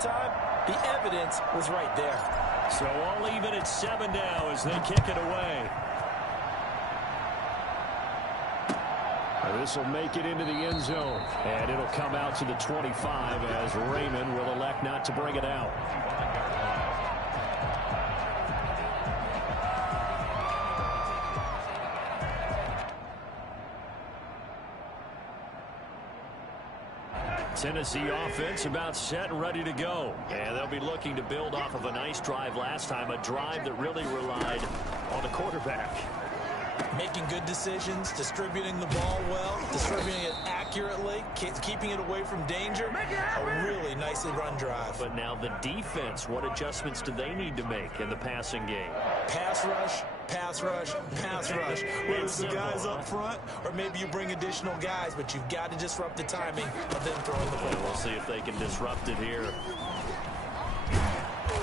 time, the evidence was right there. So all even at 7 now as they kick it away. This will make it into the end zone, and it'll come out to the 25 as Raymond will elect not to bring it out. Tennessee offense about set and ready to go. And they'll be looking to build off of a nice drive last time, a drive that really relied on the quarterback. Making good decisions, distributing the ball well, distributing it accurately, keeping it away from danger. A really nicely run drive. But now the defense, what adjustments do they need to make in the passing game? Pass rush, pass rush, pass rush. Whether it's the guys up front or maybe you bring additional guys, but you've got to disrupt the timing of them throwing the football. We'll see if they can disrupt it here.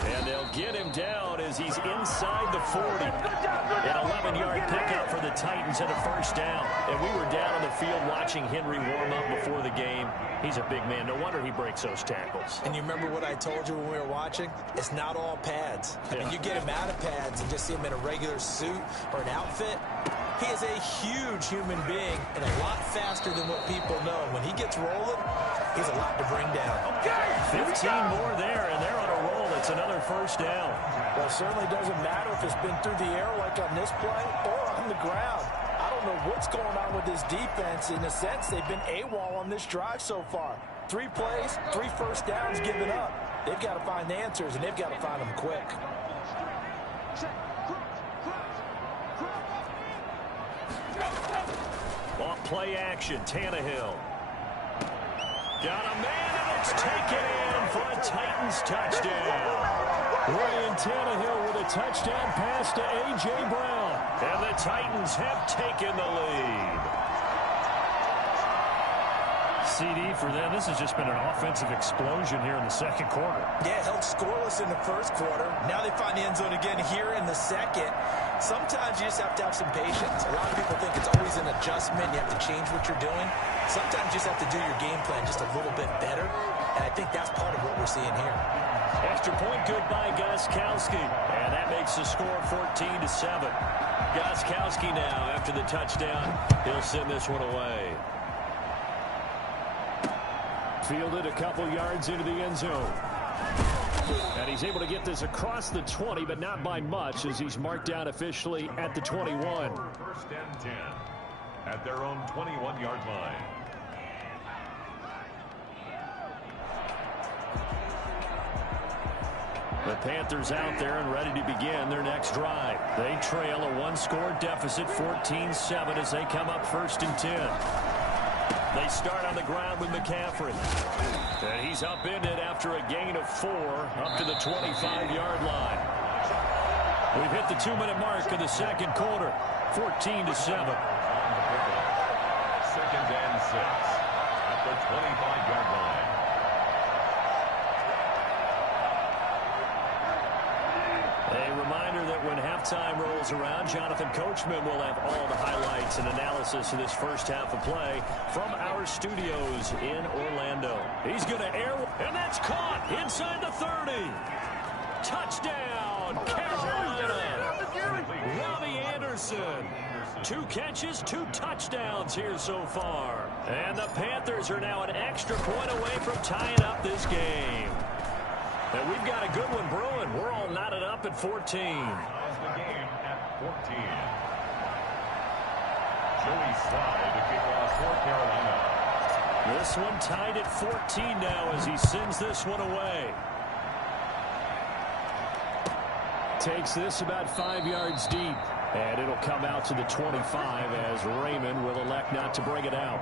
And they'll get him down as he's inside the 40. An 11-yard pickup for the Titans and a first down. And we were down on the field watching Henry warm up before the game. He's a big man. No wonder he breaks those tackles. And you remember what I told you when we were watching? It's not all pads. I mean, you get him out of pads and just see him in a regular suit or an outfit. He is a huge human being and a lot faster than what people know. When he gets rolling, he's a lot to bring down. 15 more there, and they're on a roll. It's another first down. Well, it certainly doesn't matter if it's been through the air like on this play or on the ground. I don't know what's going on with this defense. In a sense, they've been AWOL on this drive so far. 3 plays, 3 first downs given up. They've got to find the answers, and they've got to find them quick. Off play action, Tannehill. Got a man, and it's taken in for a Titans touchdown. Ryan Tannehill with a touchdown pass to A.J. Brown. And the Titans have taken the lead. CD for them. This has just been an offensive explosion here in the second quarter. Yeah, held scoreless in the first quarter. Now they find the end zone again here in the second. Sometimes you just have to have some patience. A lot of people think it's always an adjustment. You have to change what you're doing. Sometimes you just have to do your game plan just a little bit better. And I think that's part of what we're seeing here. Extra point good by Gostkowski. And that makes the score 14-7. Gostkowski now, after the touchdown, he'll send this one away. Fielded a couple yards into the end zone. And he's able to get this across the 20, but not by much, as he's marked down officially at the 21. First and 10 at their own 21-yard line. The Panthers out there and ready to begin their next drive. They trail a 1-score deficit, 14-7, as they come up first and 10. They start on the ground with McCaffrey. And he's upended after a gain of 4 up to the 25-yard line. We've hit the 2-minute mark of the second quarter, 14-7. Second and 6 at the 25-yard line. A reminder that when halftime rolls around, Jonathan Coachman will have all the highlights and analysis of this first half of play from our studios in Orlando. He's going to air, and that's caught inside the 30. Touchdown, Carolina. Robbie Anderson. 2 catches, 2 touchdowns here so far. And the Panthers are now an extra point away from tying up this game. And we've got a good one brewing. We're all knotted up at 14. The game at 14. Joey Slye to kick off for Carolina. This one tied at 14 now as he sends this one away. Takes this about 5 yards deep. And it'll come out to the 25 as Raymond will elect not to bring it out.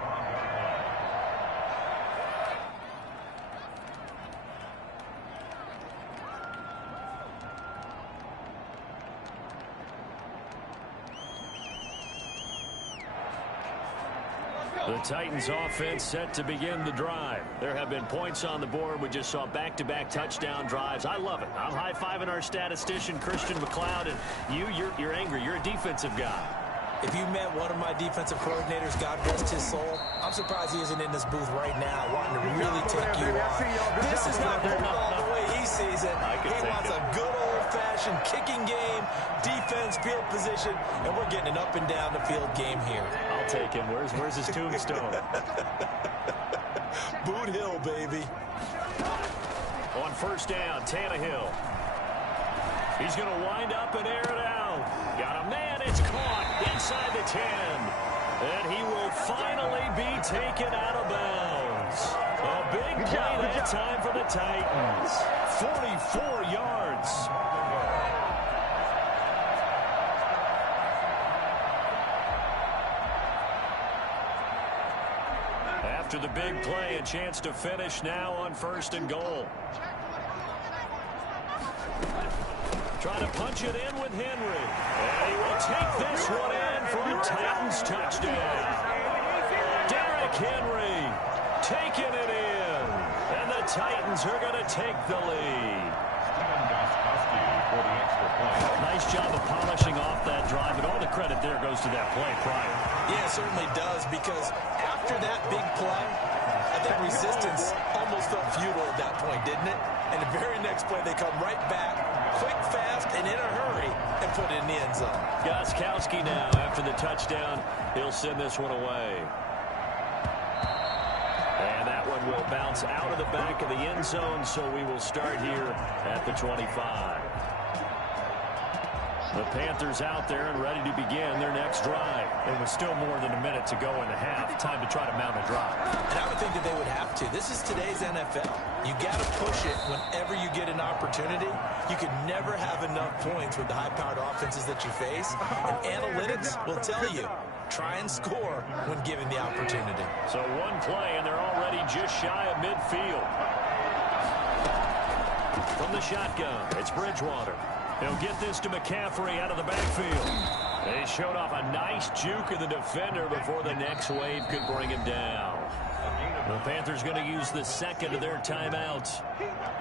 The Titans offense set to begin the drive. There have been points on the board. We just saw back-to-back touchdown drives. I love it. I'm high-fiving our statistician, Christian McLeod, and you're angry. You're a defensive guy. If you met one of my defensive coordinators, God rest his soul, I'm surprised he isn't in this booth right now wanting to really take you on. This is not football the possession, kicking game, defense, field position, and we're getting an up and down the field game here. I'll take him. Where's his tombstone? Boot Hill, baby. On first down, Tannehill. He's going to wind up and air it out. Got a man. It's caught inside the 10. And he will finally be taken out of bounds. A big play that time for the Titans. 44 yards. After the big play, a chance to finish now on first and goal. Trying to punch it in with Henry. And he will take this one in for a Titans touchdown. Derrick Henry taking it in. And the Titans are going to take the lead. Nice job of polishing off that drive, but all the credit there goes to that play prior. Yeah, it certainly does, because after that big play, I think resistance almost felt futile at that point, didn't it? And the very next play, they come right back, quick, fast, and in a hurry, and put it in the end zone. Gostkowski now, after the touchdown, he'll send this one away. And that one will bounce out of the back of the end zone, so we will start here at the 25. The Panthers out there and ready to begin their next drive. It was still more than a minute to go in the half. Time to try to mount a drive. And I would think that they would have to. This is today's NFL. You got to push it whenever you get an opportunity. You can never have enough points with the high-powered offenses that you face. And analytics will tell you, try and score when given the opportunity. So one play, and they're already just shy of midfield. From the shotgun, it's Bridgewater. He'll get this to McCaffrey out of the backfield. They showed off a nice juke of the defender before the next wave could bring him down. The Panthers going to use the second of their timeouts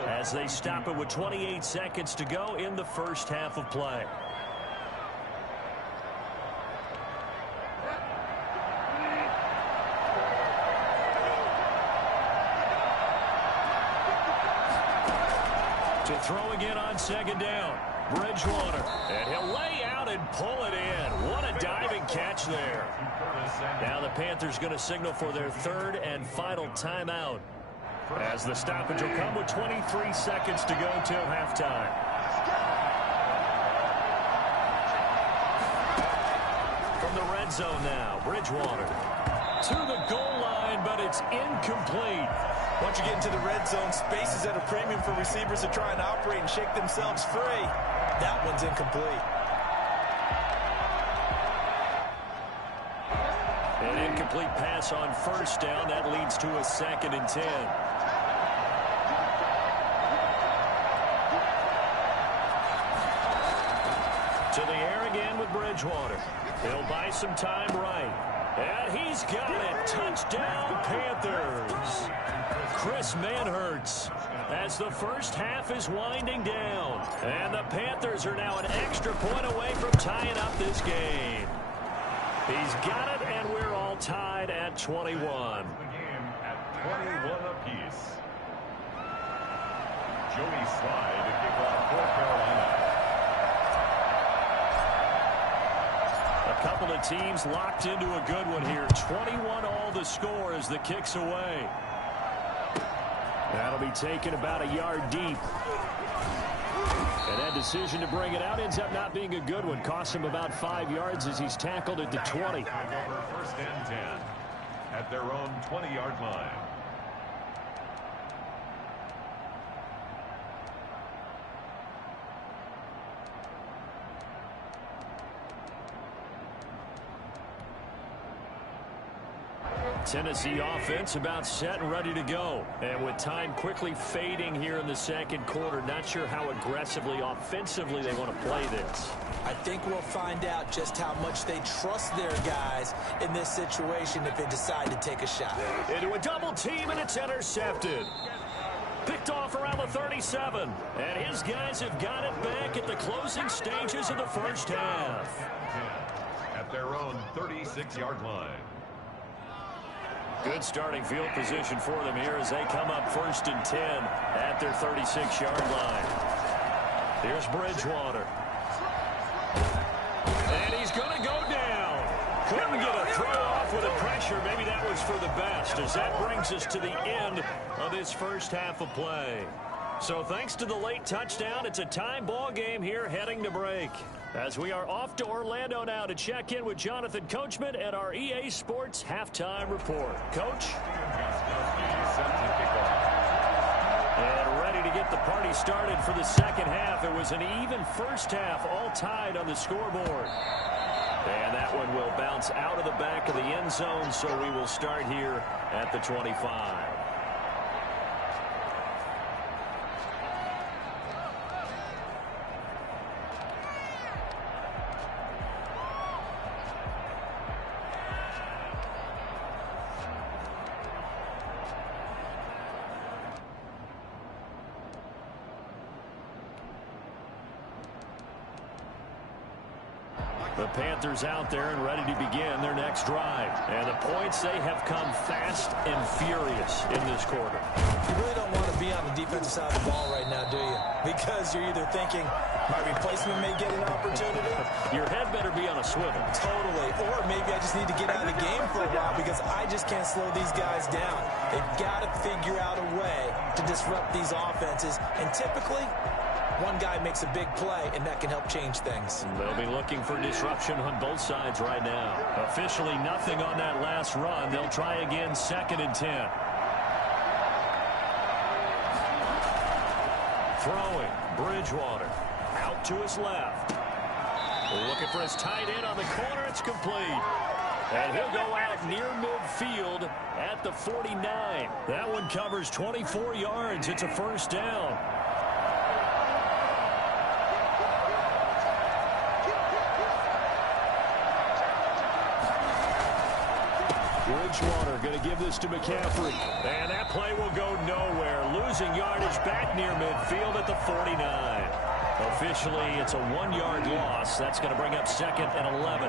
as they stop it with 28 seconds to go in the first half of play. To throw again on second down. Bridgewater, and he'll lay out and pull it in. What a diving catch there. Now the Panthers going to signal for their third and final timeout as the stoppage will come with 23 seconds to go till halftime. From the red zone now, Bridgewater to the goal line, but it's incomplete. Once you get into the red zone, space is at a premium for receivers to try and operate and shake themselves free. That one's incomplete. An incomplete pass on first down. That leads to a 2nd and 10. To the air again with Bridgewater. He'll buy some time right. And he's got it. Touchdown, Panthers. Chris Manhertz as the first half is winding down. And the Panthers are now an extra point away from tying up this game. He's got it, and we're all tied at 21. The game at 21 apiece. Joey Slye to kick off for Carolina. A couple of teams locked into a good one here. 21 all the score as the kick's away. That'll be taken about a yard deep. And that decision to bring it out ends up not being a good one. Cost him about 5 yards as he's tackled at the 20. First and 10 at their own 20-yard line. Tennessee offense about set and ready to go. And with time quickly fading here in the second quarter, not sure how aggressively, offensively they want to play this. I think we'll find out just how much they trust their guys in this situation if they decide to take a shot. Into a double team, and it's intercepted. Picked off around the 37. And his guys have got it back at the closing stages of the first half. At their own 36-yard line. Good starting field position for them here as they come up 1st and 10 at their 36-yard line. Here's Bridgewater. And he's going to go down. Couldn't get a throw off with the pressure. Maybe that was for the best, as that brings us to the end of this first half of play. So thanks to the late touchdown, it's a tie ball game here heading to break. As we are off to Orlando now to check in with Jonathan Coachman at our EA Sports Halftime Report. Coach? And ready to get the party started for the second half. It was an even first half, all tied on the scoreboard. And that one will bounce out of the back of the end zone, so we will start here at the 25. The Panthers out there and ready to begin their next drive. And the points, they have come fast and furious in this quarter. You really don't want to be on the defensive side of the ball right now, do you? Because you're either thinking, my replacement may get an opportunity. Your head better be on a swivel. Totally. Or maybe I just need to get out of the game for a while because I just can't slow these guys down. They've got to figure out a way to disrupt these offenses. And typically, one guy makes a big play, and that can help change things. They'll be looking for disruption on both sides right now. Officially nothing on that last run. They'll try again, 2nd and 10. Throwing, Bridgewater. Out to his left. Looking for his tight end on the corner. It's complete. And he'll go out near midfield at the 49. That one covers 24 yards. It's a first down. Bridgewater going to give this to McCaffrey. And that play will go nowhere. Losing yardage back near midfield at the 49. Officially, it's a 1-yard loss. That's going to bring up 2nd and 11.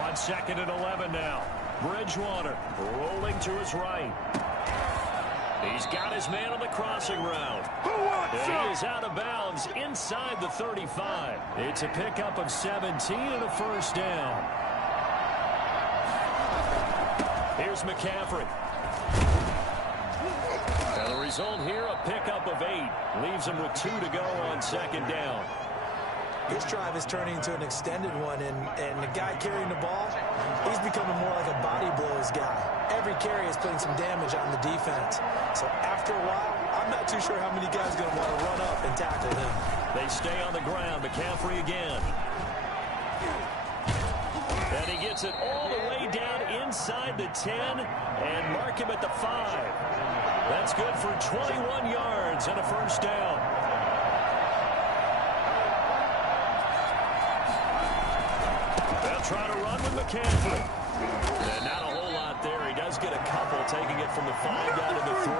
On 2nd and 11 now. Bridgewater rolling to his right. He's got his man on the crossing route. And he is out of bounds inside the 35. It's a pickup of 17 and a first down. Here's McCaffrey. And the result here, a pickup of 8. Leaves him with 2 to go on 2nd down. This drive is turning into an extended one, and the guy carrying the ball, he's becoming more like a body blows guy. Every carry is putting some damage on the defense. So after a while, I'm not too sure how many guys are going to want to run up and tackle him. They stay on the ground. McCaffrey again. And he gets it all the way down inside the 10 and mark him at the 5. That's good for 21 yards and a first down. They'll try to run with McCaffrey. And not a whole lot there. He does get a couple, taking it from the 5 down to the 3.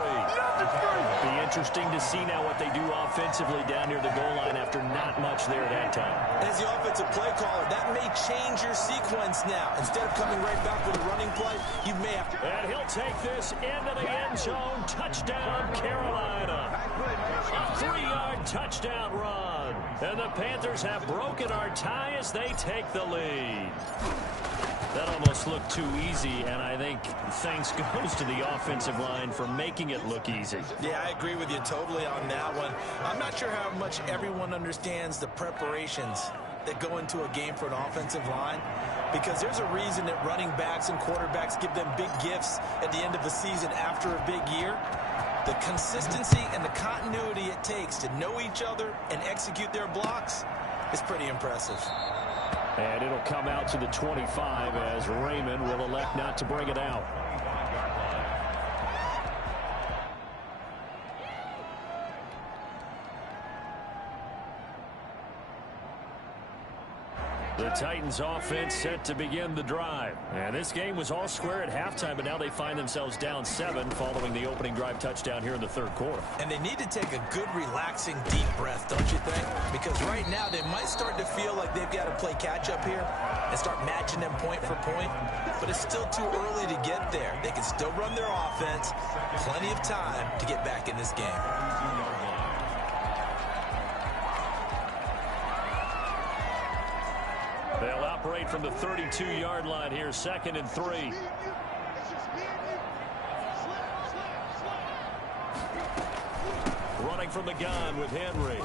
Be interesting to see now what they do offensively down near the goal line after not much there that time. As the offensive play caller, that may change your sequence now. Instead of coming right back with a running play, you may have... And he'll take this into the end zone. Touchdown, Carolina. A 3-yard touchdown run. And the Panthers have broken our tie as they take the lead. That almost looked too easy, and I think thanks goes to the offensive line for making it look easy. Yeah, I agree with you totally on that one. I'm not sure how much everyone understands the preparations that go into a game for an offensive line, because there's a reason that running backs and quarterbacks give them big gifts at the end of the season after a big year. The consistency and the continuity it takes to know each other and execute their blocks is pretty impressive. And it'll come out to the 25 as Raymond will elect not to bring it out. The Titans offense set to begin the drive. And this game was all square at halftime, but now they find themselves down 7 following the opening drive touchdown here in the third quarter. And they need to take a good, relaxing, deep breath, don't you think? Because right now they might start to feel like they've got to play catch-up here and start matching them point for point. But it's still too early to get there. They can still run their offense. Plenty of time to get back in this game. They'll operate from the 32-yard line here, 2nd and 3. Running from the gun with Henry.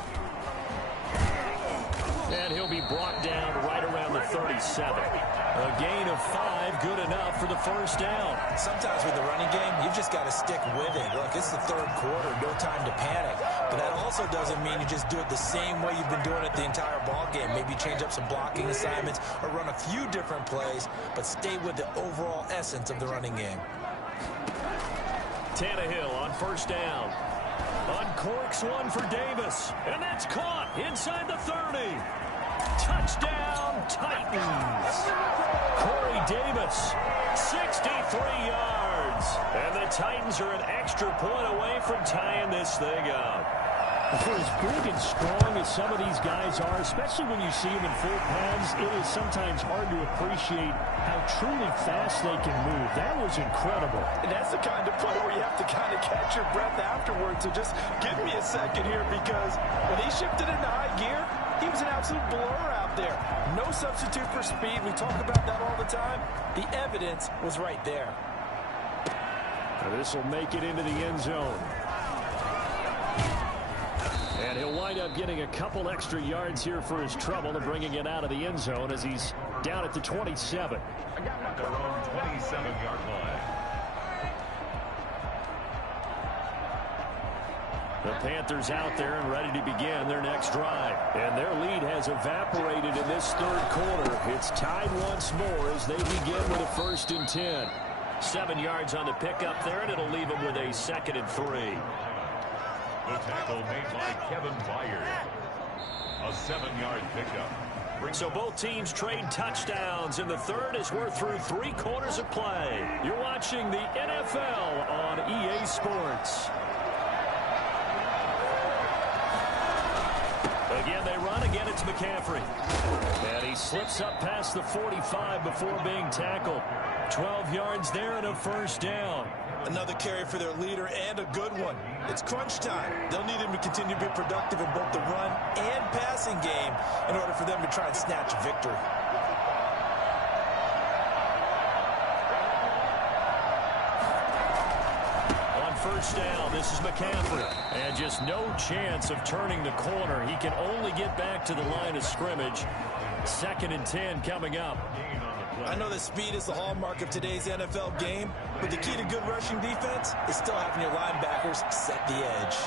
And he'll be brought down right around the 37. A gain of 5, good enough for the first down. Sometimes with the running game, you've just got to stick with it. Look, it's the third quarter, no time to panic. But that also doesn't mean you just do it the same way you've been doing it the entire ball game. Maybe change up some blocking assignments or run a few different plays, but stay with the overall essence of the running game. Tannehill on first down. Uncorks one for Davis. And that's caught inside the 30. Touchdown, Titans. Corey Davis, 63 yards. And the Titans are an extra point away from tying this thing up. For as big and strong as some of these guys are, especially when you see them in full pads, it is sometimes hard to appreciate how truly fast they can move. That was incredible. And that's the kind of play where you have to kind of catch your breath afterwards. So just give me a second here, because when he shifted into high gear, he was an absolute blur out there. No substitute for speed. We talk about that all the time. The evidence was right there. This will make it into the end zone. And he'll wind up getting a couple extra yards here for his trouble and bringing it out of the end zone as he's down at the 27. At their own 27-yard line. The Panthers out there and ready to begin their next drive. And their lead has evaporated in this third quarter. It's tied once more as they begin with a 1st and 10. 7 yards on the pickup there, and it'll leave them with a 2nd and 3. The tackle made by Kevin Byard. A 7-yard pickup. So both teams trade touchdowns in the third as we're through 3 quarters of play. You're watching the NFL on EA Sports. Again, they run. Again, it's McCaffrey. And he slips up past the 45 before being tackled. 12 yards there and a 1st down. Another carry for their leader, and a good one. It's crunch time. They'll need him to continue to be productive in both the run and passing game in order for them to try and snatch a victory. On 1st down, this is McCaffrey. And just no chance of turning the corner. He can only get back to the line of scrimmage. 2nd and 10 coming up. I know that speed is the hallmark of today's NFL game, but the key to good rushing defense is still having your linebackers set the edge.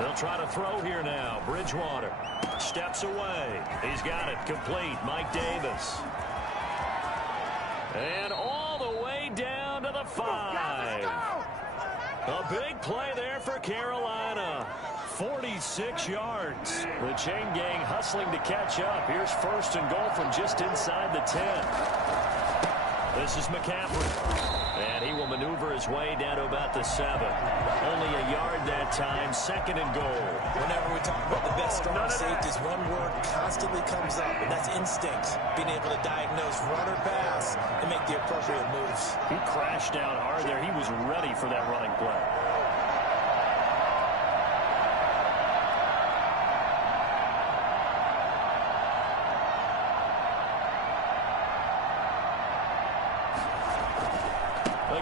They'll try to throw here now. Bridgewater steps away. He's got it complete. Mike Davis. And all the way down to the 5. A big play there for Carolina. 46 yards. The chain gang hustling to catch up. Here's 1st and goal from just inside the 10. This is McCaffrey. And he will maneuver his way down to about the 7. Only a yard that time. 2nd and goal. Whenever we talk about the best strong safeties, one word constantly comes up, and that's instinct. Being able to diagnose run or pass and make the appropriate moves. He crashed down hard there. He was ready for that running play.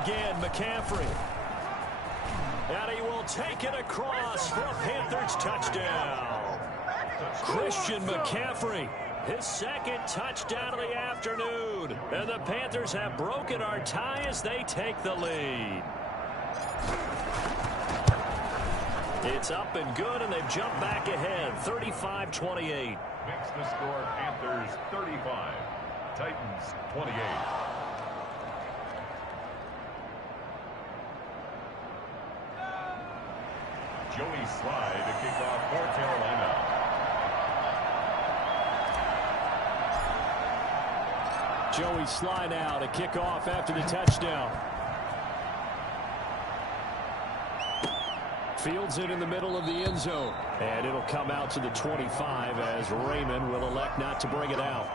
Again, McCaffrey. And he will take it across for a Panthers touchdown. Christian McCaffrey, his 2nd touchdown of the afternoon. And the Panthers have broken our tie as they take the lead. It's up and good, and they've jumped back ahead, 35-28. Makes the score Panthers 35, Titans 28. Joey Slye to kick off for Carolina. Joey Slye now to kick off after the touchdown. Fields it in the middle of the end zone. And it'll come out to the 25 as Raymond will elect not to bring it out.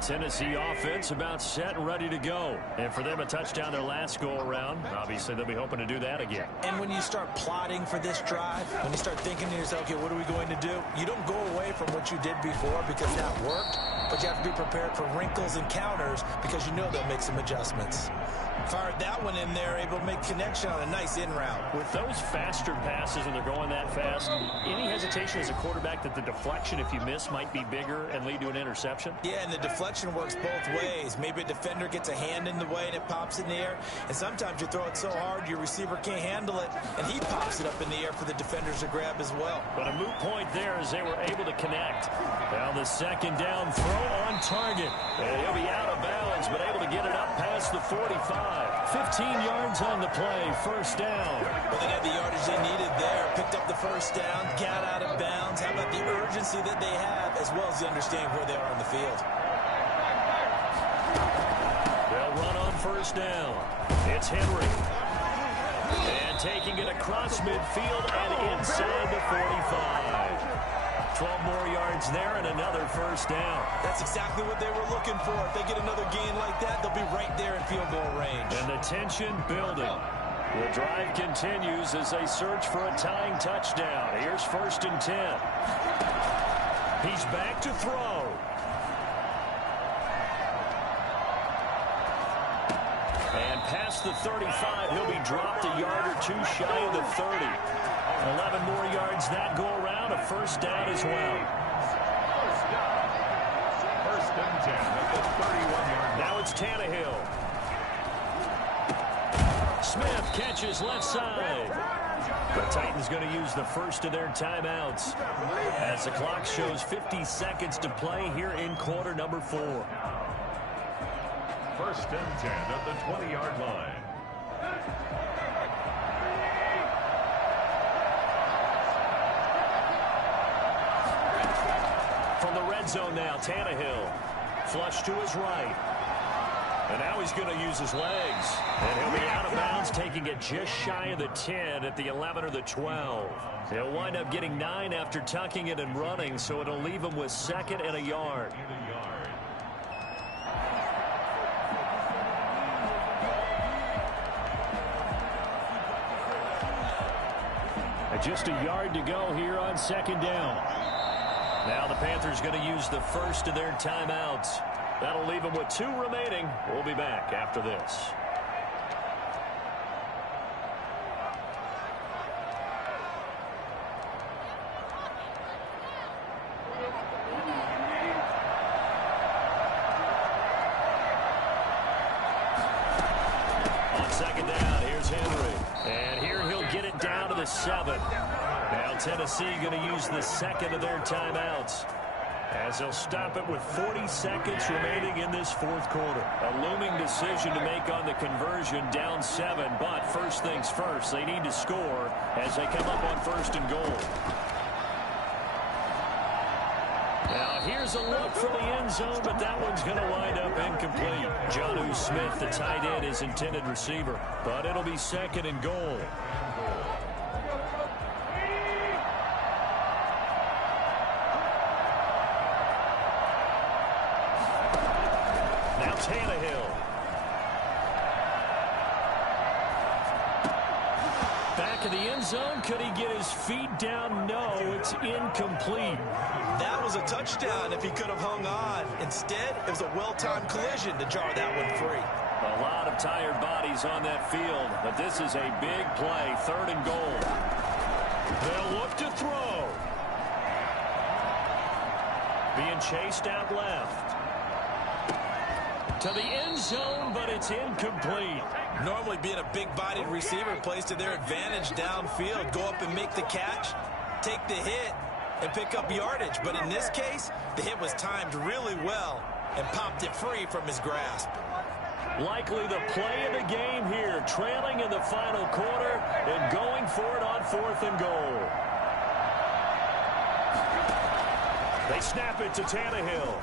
Tennessee offense about set and ready to go. And for them, a touchdown their last go-around. Obviously, they'll be hoping to do that again. And when you start plotting for this drive, when you start thinking to yourself, okay, what are we going to do? You don't go away from what you did before because that worked, but you have to be prepared for wrinkles and counters because you know they'll make some adjustments. Fired that one in there, able to make connection on a nice in route. With those faster passes and they're going that fast, any hesitation as a quarterback that the deflection, if you miss, might be bigger and lead to an interception? Yeah, and the deflection works both ways. Maybe a defender gets a hand in the way and it pops in the air, and sometimes you throw it so hard your receiver can't handle it, and he pops it up in the air for the defenders to grab as well. But a moot point there as they were able to connect. Now the second down throw on target. And he'll be out of bounds, but able to get it up past the 45. 15 yards on the play, first down. Well, they got the yardage they needed there. Picked up the first down, got out of bounds. How about the urgency that they have, as well as the understanding where they are on the field? They'll run on first down. It's Henry. And taking it across midfield and inside the 45. 12 more yards there and another first down. That's exactly what they were looking for. If they get another gain like that, they'll be right there in field goal range. And the tension building. The drive continues as they search for a tying touchdown. Here's first and 10. He's back to throw. And past the 35, he'll be dropped a yard or two shy of the 30. 11 more yards that go around, a first down as well. First and 10 at the 31-yard line. Now it's Tannehill. Smith catches left side. The Titans going to use the first of their timeouts as the clock shows 50 seconds to play here in quarter number 4. First and 10 at the 20-yard line. From the red zone now, Tannehill. Flush to his right. And now he's going to use his legs. And he'll be out of bounds, taking it just shy of the 10 at the 11 or the 12. He'll wind up getting 9 after tucking it and running, so it'll leave him with second and a yard. Just a yard to go here on second down. Now the Panthers going to use the first of their timeouts. That'll leave them with 2 remaining. We'll be back after this. On second down, here's Henry. And here he'll get it down to the 7. Now Tennessee going to use the second of their timeouts as they'll stop it with 40 seconds remaining in this fourth quarter. A looming decision to make on the conversion, down 7, but first things first, they need to score as they come up on first and goal. Now here's a look for the end zone, but that one's going to wind up incomplete. Jonnu Smith, the tight end, is intended receiver, but it'll be second and goal. Tannehill. Back in the end zone. Could he get his feet down? No, it's incomplete. That was a touchdown if he could have hung on. Instead, it was a well-timed collision to jar that one free. A lot of tired bodies on that field, but this is a big play. Third and goal. They'll look to throw. Being chased out left. To the end zone, but it's incomplete. Normally being a big-bodied receiver plays to their advantage downfield. Go up and make the catch, take the hit, and pick up yardage. But in this case, the hit was timed really well and popped it free from his grasp. Likely the play of the game here, trailing in the final quarter and going for it on 4th and goal. They snap it to Tannehill.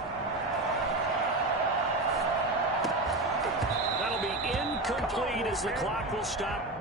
That'll be incomplete as the clock will stop.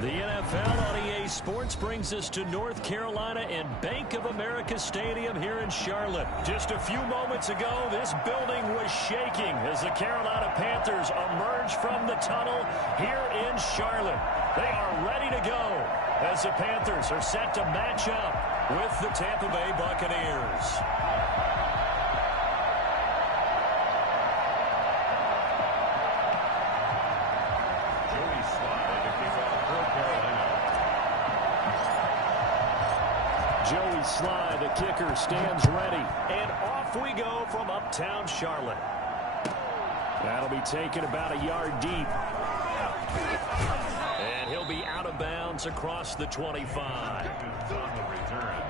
The NFL on EA Sports brings us to North Carolina and Bank of America Stadium here in Charlotte. Just a few moments ago, this building was shaking as the Carolina Panthers emerge from the tunnel here in Charlotte. They are ready to go as the Panthers are set to match up with the Tampa Bay Buccaneers. Joey Sly, the kicker, stands ready. And off we go from uptown Charlotte. That'll be taken about a yard deep. And he'll be out of bounds across the 25. On the return,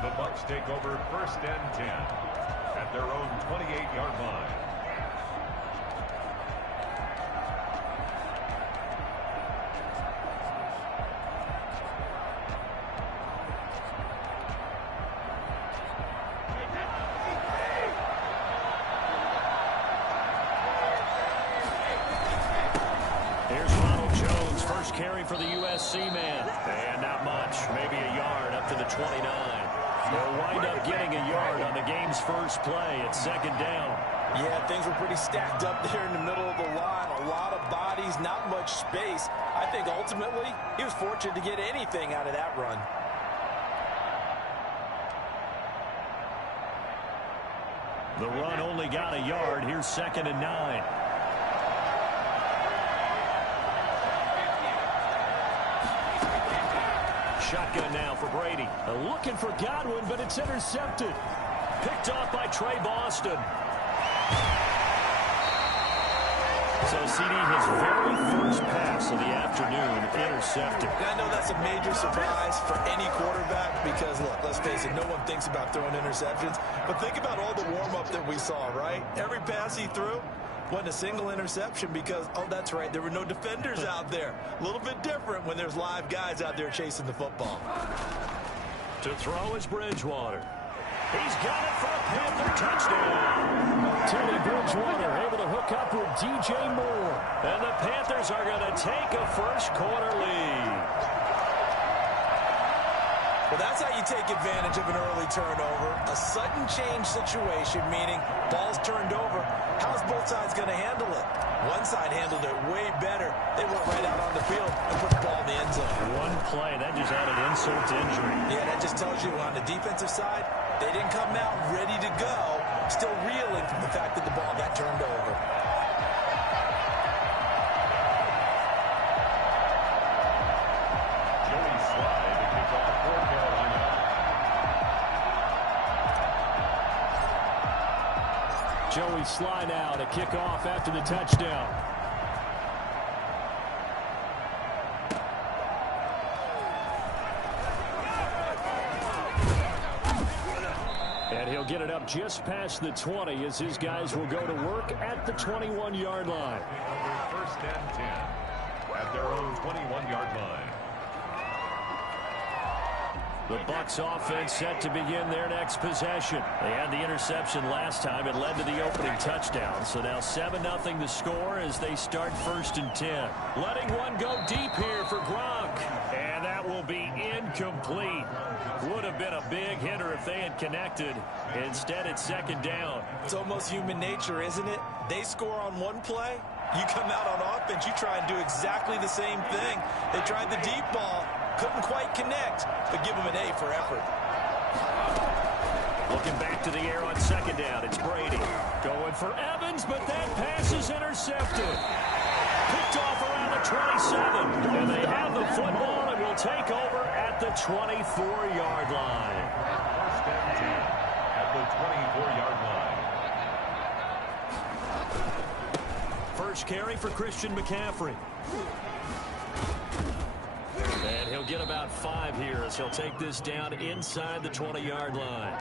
the Bucs take over 1st and 10 at their own 28-yard line. Carry for the USC man. And not much. Maybe a yard up to the 29. They'll wind up getting a yard on the game's first play. It's 2nd down. Yeah, things were pretty stacked up there in the middle of the line. A lot of bodies, not much space. I think ultimately he was fortunate to get anything out of that run. The run only got a yard. Here's 2nd and 9. Shotgun now for Brady. Looking for Godwin, but it's intercepted. Picked off by Trey Boston. So CD, his very first pass of the afternoon, intercepted. And I know that's a major surprise for any quarterback because, look, let's face it, no one thinks about throwing interceptions. But think about all the warm-up that we saw, right? Every pass he threw wasn't a single interception because, oh, that's right, there were no defenders out there. A little bit different when there's live guys out there chasing the football. To throw is Bridgewater. He's got it for a Panther touchdown. Teddy Bridgewater able to hook up with DJ Moore. And the Panthers are going to take a first-quarter lead. Well, that's how you take advantage of an early turnover. A sudden change situation, meaning ball's turned over. How's both sides going to handle it? One side handled it way better. They went right out on the field and put the ball in the end zone. One play, that just added insult to injury. Yeah, that just tells you on the defensive side, they didn't come out ready to go, still reeling from the fact that the ball got turned over. Joey Slye to kick off for Carolina. Joey Slye now to kick off after the touchdown. And he'll get it up just past the 20 as his guys will go to work at the 21-yard line. Over 1st and 10 at their own 21-yard line. The Bucs offense set to begin their next possession. They had the interception last time. It led to the opening touchdown. So now 7-0 the score as they start 1st and 10. Letting one go deep here for Gronk. And that will be incomplete. Would have been a big hitter if they had connected. Instead, it's 2nd down. It's almost human nature, isn't it? They score on one play. You come out on offense, you try and do exactly the same thing. They tried the deep ball. Couldn't quite connect, but give them an A for effort. Looking back to the air on 2nd down, it's Brady. Going for Evans, but that pass is intercepted. Picked off around the 27. And they have the football and will take over at the 24-yard line. 1st and 10 at the 24-yard line. First carry for Christian McCaffrey. And he'll get about 5 here as he'll take this down inside the 20-yard line.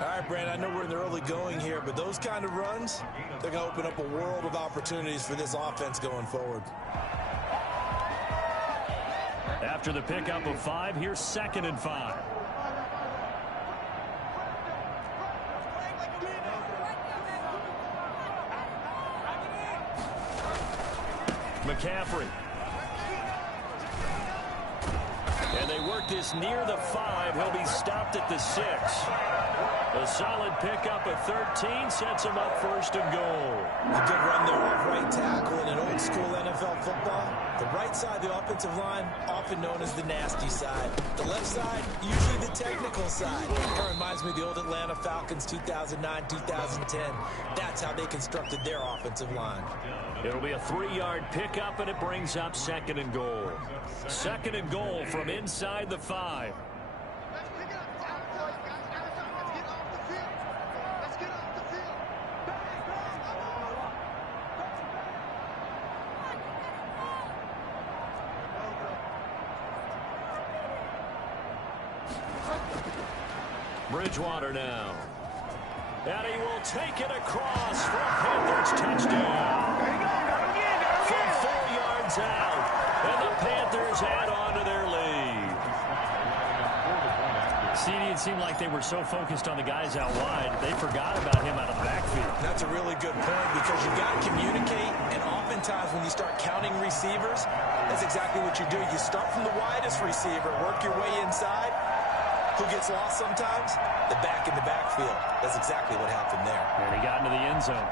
All right, Brandon, I know we're in the early going here, but those kind of runs, they're going to open up a world of opportunities for this offense going forward. After the pickup of 5, here's 2nd and 5. McCaffrey. And they work this near the 5. He'll be stopped at the 6. A solid pickup at 13 sets him up 1st and goal. A good run there off right tackle in an old school NFL football. The right side of the offensive line, often known as the nasty side. The left side, usually the technical side. It reminds me of the old Atlanta Falcons 2009-2010. That's how they constructed their offensive line. It'll be a 3-yard pickup, and it brings up 2nd and goal. 2nd and goal from inside the 5. Bridgewater now. And he will take it across for a Panthers touchdown. From 4 yards out. And the Panthers add on to their lead. CD, it seemed like they were so focused on the guys out wide, they forgot about him out of the backfield. That's a really good point because you've got to communicate, and oftentimes when you start counting receivers, that's exactly what you do. You start from the widest receiver, work your way inside, who gets lost sometimes? The back in the backfield. That's exactly what happened there. And he got into the end zone.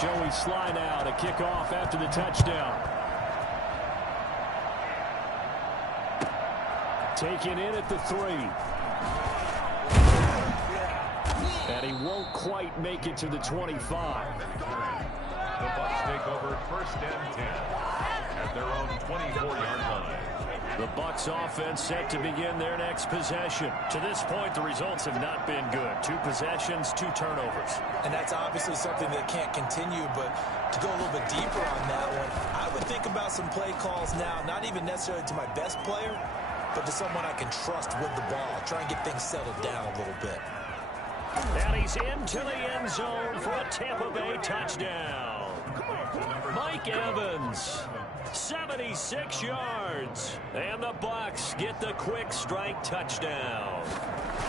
Joey Sly now to kick off after the touchdown. Taken in at the 3. And he won't quite make it to the 25. The Bucs take over 1st and 10 at their own 24-yard line. The Bucs offense set to begin their next possession. To this point, the results have not been good. 2 possessions, 2 turnovers. And that's obviously something that can't continue, but to go a little bit deeper on that one, I would think about some play calls now, not even necessarily to my best player, but to someone I can trust with the ball. Try and get things settled down a little bit. And he's into the end zone for a Tampa Bay touchdown. Mike Evans, 76 yards. And the Bucs get the quick strike touchdown.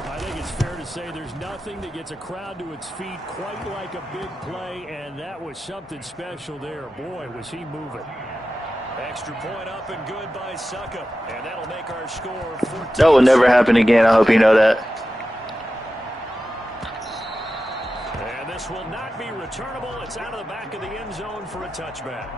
I think it's fair to say there's nothing that gets a crowd to its feet quite like a big play, and that was something special there. Boy, was he moving. Extra point up and good by Suckup. And that'll make our score 14. That will never happen again. I hope you know that. And this will not be returnable. It's out of the back of the end zone for a touchback.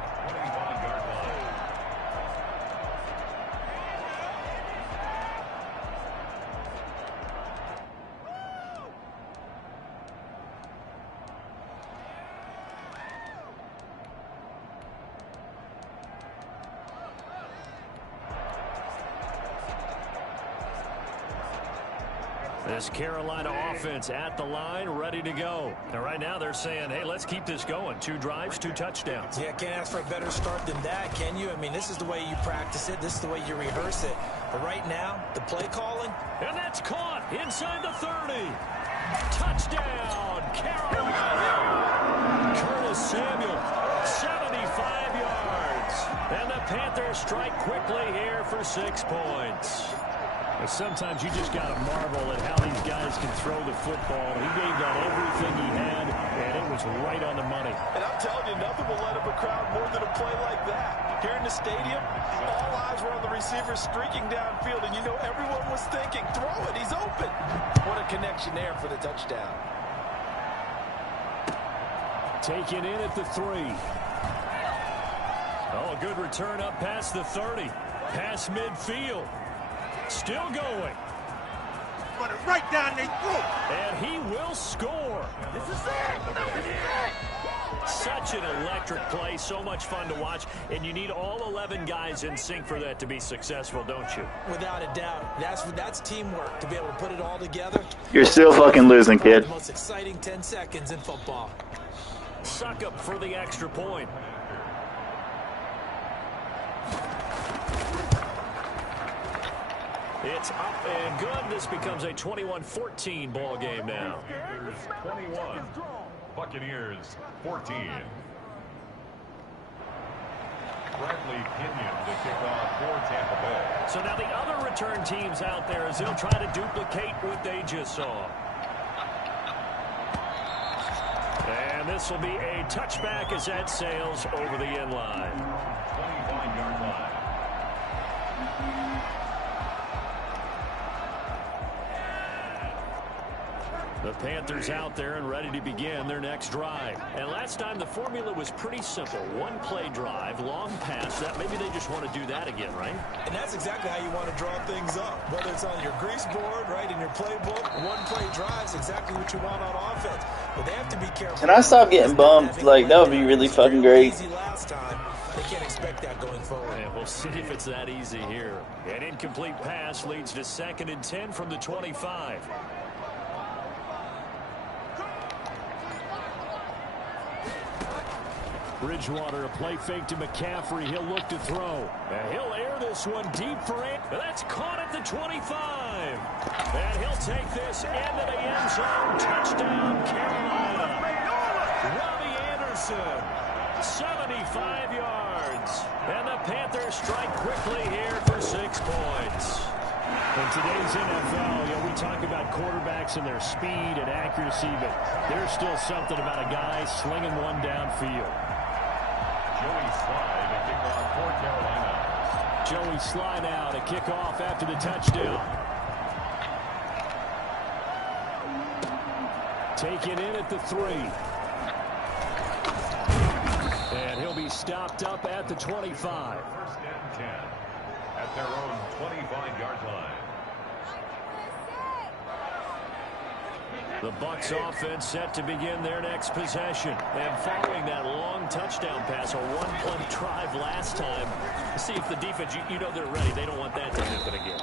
This Carolina offense at the line, ready to go. And right now they're saying, hey, let's keep this going. 2 drives, 2 touchdowns. Yeah, can't ask for a better start than that, can you? I mean, this is the way you practice it. This is the way you rehearse it. But right now, the play calling. And that's caught inside the 30. Touchdown, Carolina. Curtis Samuel, 75 yards. And the Panthers strike quickly here for 6 points. Sometimes you just got to marvel at how these guys can throw the football. He gave that everything he had, and it was right on the money. And I'm telling you, nothing will let up a crowd more than a play like that. Here in the stadium, all eyes were on the receiver streaking downfield, and you know everyone was thinking, throw it, he's open. What a connection there for the touchdown. Taken in at the 3. Oh, a good return up past the 30. Past midfield. Still going. Put it right down their throat. And he will score. This is it. This is it. Such an electric play. So much fun to watch. And you need all 11 guys in sync for that to be successful, don't you? Without a doubt. That's teamwork, to be able to put it all together. You're still fucking losing, kid. The most exciting 10 seconds in football. Suckup for the extra point. It's up and good. This becomes a 21-14 ball game now. Panthers 21, Buccaneers 14. Bradley Pinion to kick off for Tampa Bay. So now the other return teams out there as they'll try to duplicate what they just saw. And this will be a touchback as that sails over the end line. 25-yard line. The Panthers out there and ready to begin their next drive. And last time the formula was pretty simple. 1 play drive, long pass. That maybe they just want to do that again, right? And that's exactly how you want to draw things up. Whether it's on your grease board, right, in your playbook, 1 play drive is exactly what you want on offense. But they have to be careful. Can I stop getting bumped? Like, that would be really fucking great. Easy last time. They can't expect that going forward. And we'll see if it's that easy here. An incomplete pass leads to 2nd and 10 from the 25. Bridgewater, a play fake to McCaffrey. He'll look to throw. And he'll air this one deep for it. That's caught at the 25. And he'll take this into the end zone. Touchdown, Carolina. Robbie Anderson, 75 yards. And the Panthers strike quickly here for 6 points. In today's NFL, we talk about quarterbacks and their speed and accuracy, but there's still something about a guy slinging one downfield. Joey Sly to kick off for Carolina. Joey they slide out. A kickoff after the touchdown. Taken in at the 3. And he'll be stopped up at the 25. First and 10 at their own 25-yard line. The Bucs offense set to begin their next possession. And following that long touchdown pass, a one-play drive last time, see if the defense, you know they're ready. They don't want that to happen again.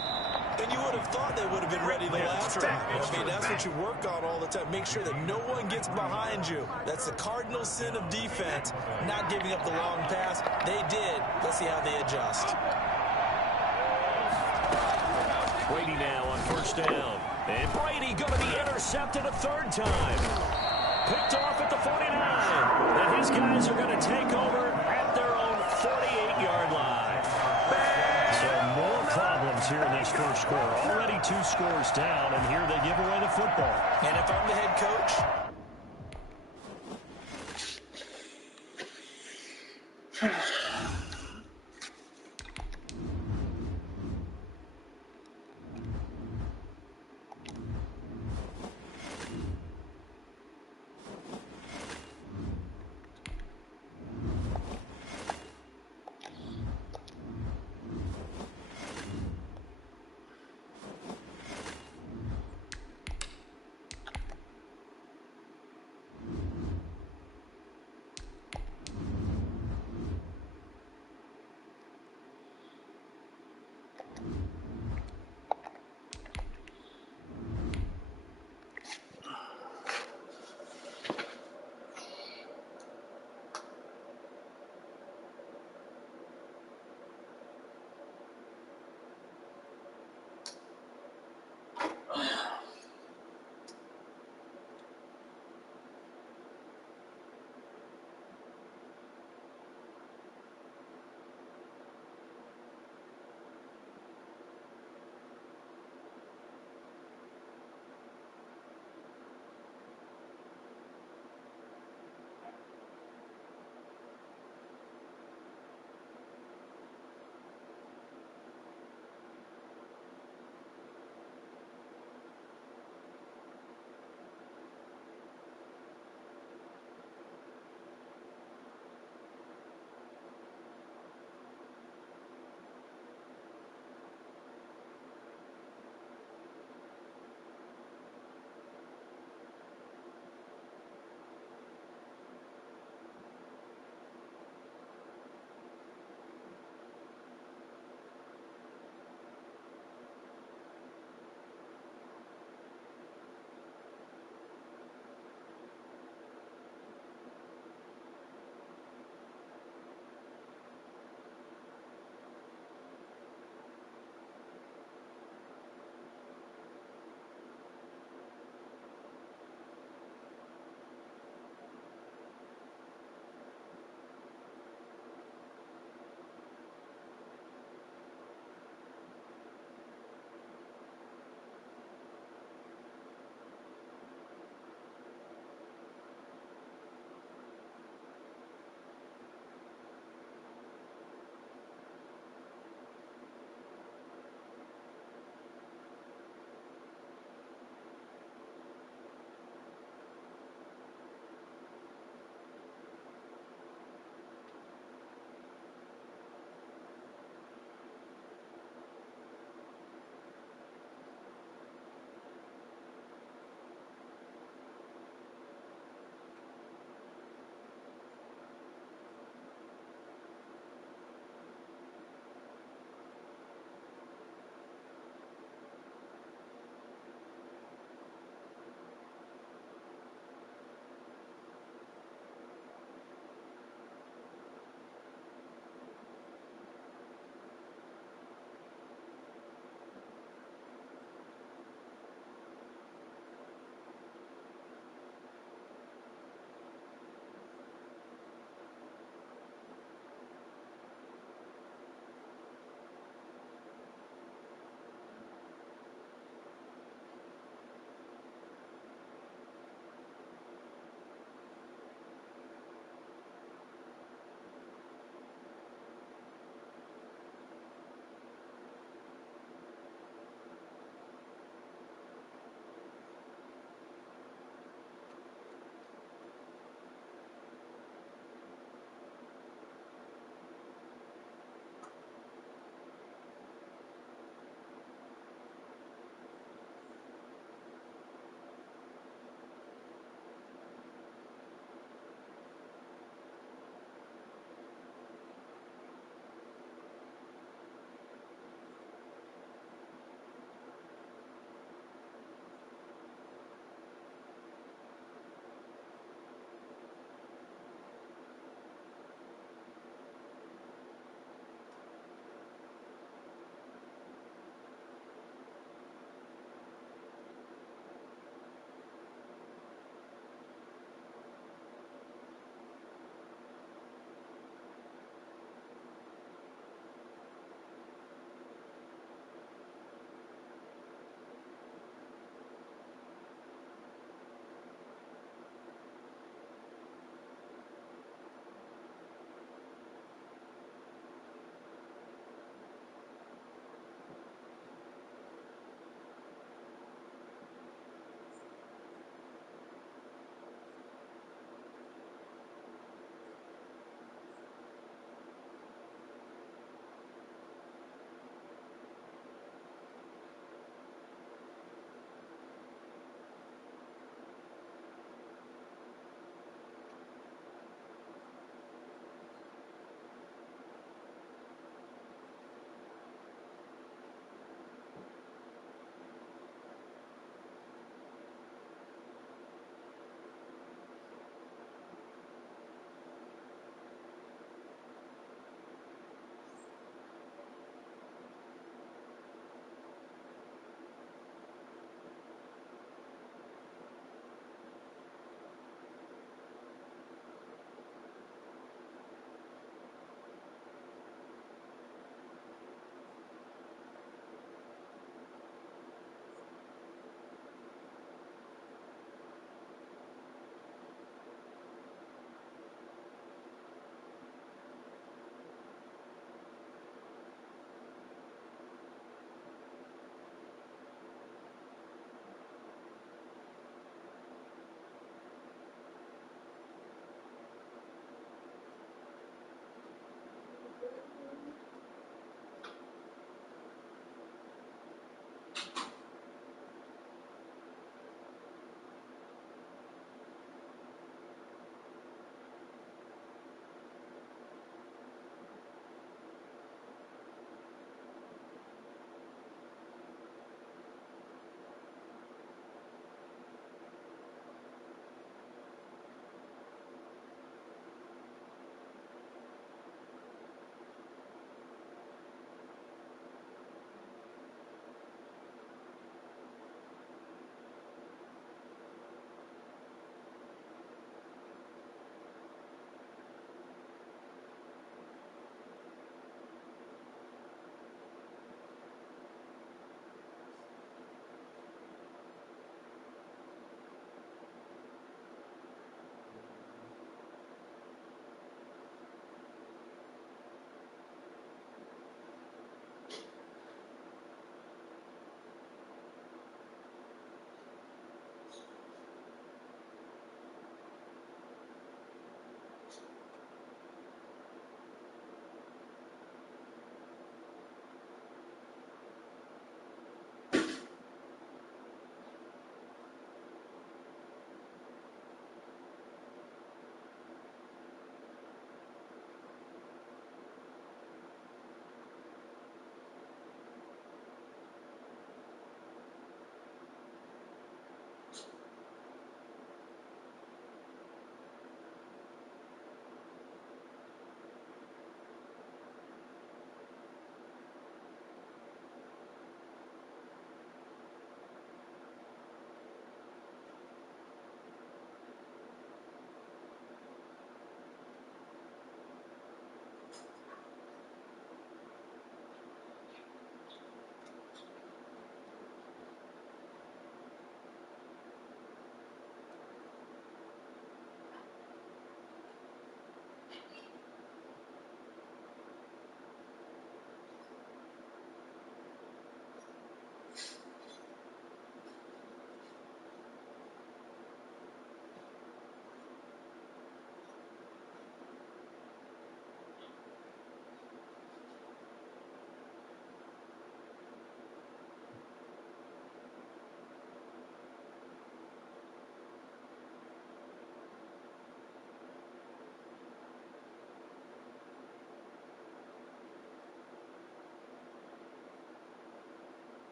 And you would have thought they would have been ready the last time. I mean, that's what you work on all the time. Make sure that no one gets behind you. That's the cardinal sin of defense, not giving up the long pass. They did. Let's see how they adjust. Brady now on first down. And Brady going to be intercepted a third time. Picked off at the 49. And his guys are going to take over at their own 48-yard line. So more problems here in this first quarter. Already 2 scores down, and here they give away the football. And if I'm the head coach,